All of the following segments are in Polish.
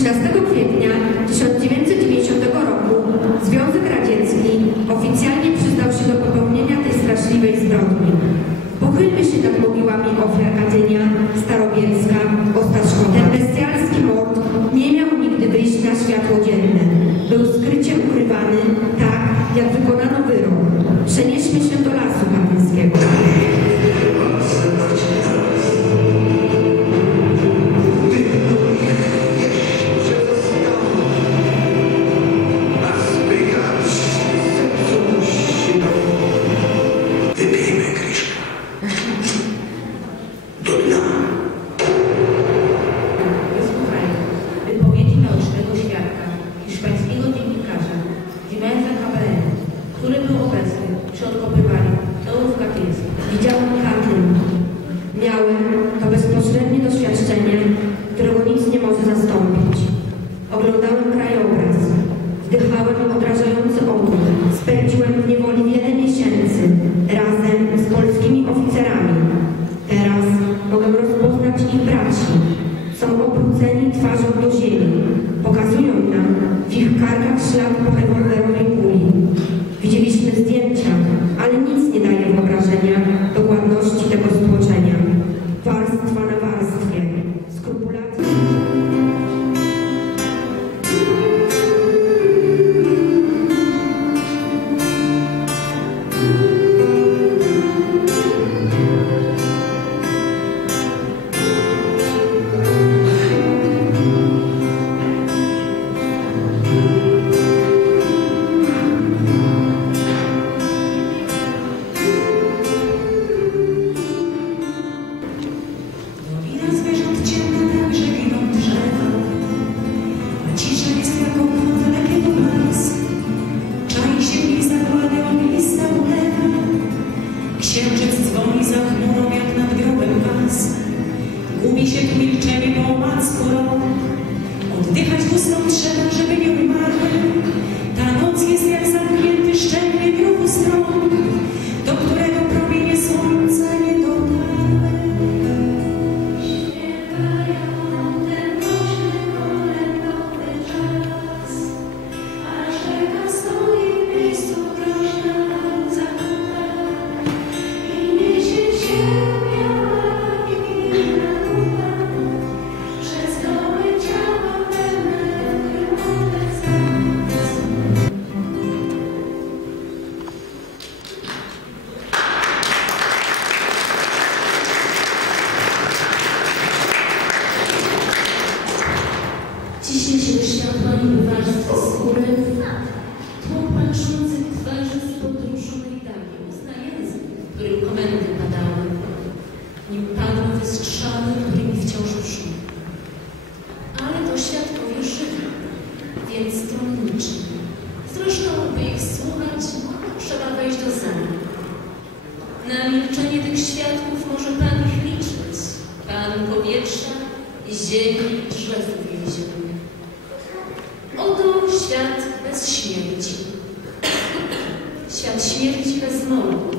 13 kwietnia 1990 roku Związek Radziecki oficjalnie przyznał się do popełnienia tej straszliwej zbrodni. Pochylmy się nad mogiłami ofiar Katynia, Starobielska, Ostaszkowa. Ten bestialski mord nie miał nigdy wyjść na światło dzienne. Był skrycie ukrywany, tak jak wykonano Widziałem Katyn. Miałem to bezpośrednie doświadczenie, którego nic nie może zastąpić. Oglądałem krajobraz. Wdychałem odrażający odór. Spędziłem w niewoli Deus veja. Ciśnie się światła niby warstwy skóry, tłok patrzących twarzy z podruszonej dami, uzna język, którym komendy padały, nim padły wystrzały, którymi wciąż szły. Ale to świadkowie żywi, więc stronniczy. Zresztą, by ich słuchać, trzeba wejść do sali. Na milczenie tych świadków może Pan ich liczyć. Pan powietrza, ziemi i drzew uwięzionych. Bez śmierci. Świat śmierci bez mordu.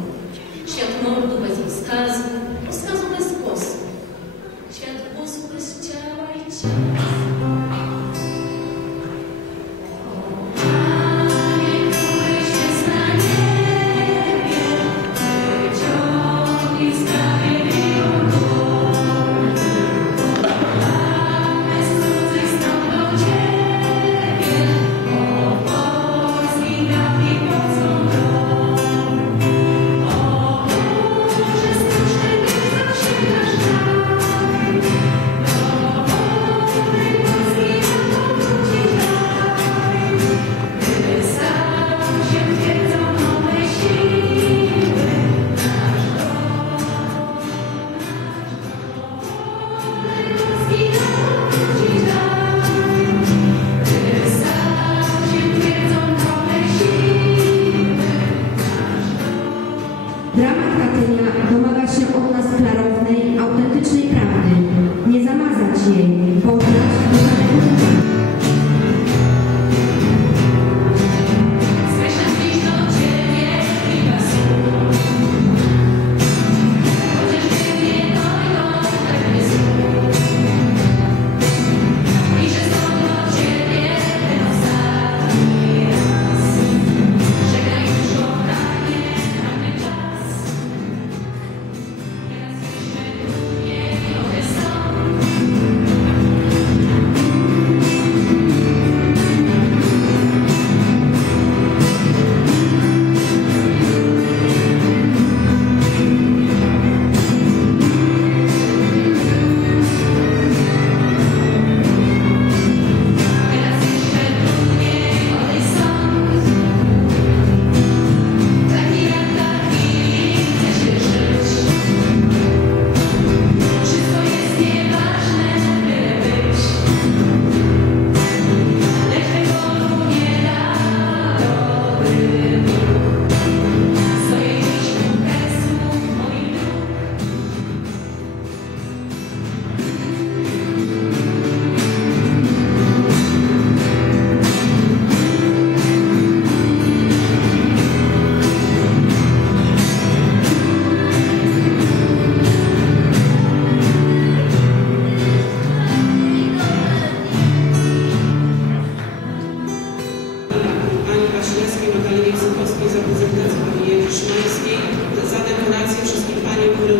Które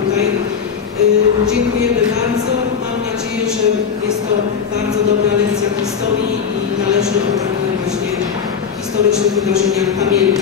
tutaj. Y, Dziękujemy bardzo. Mam nadzieję, że jest to bardzo dobra lekcja historii i należy o takich właśnie historycznych wydarzeniach pamiętać.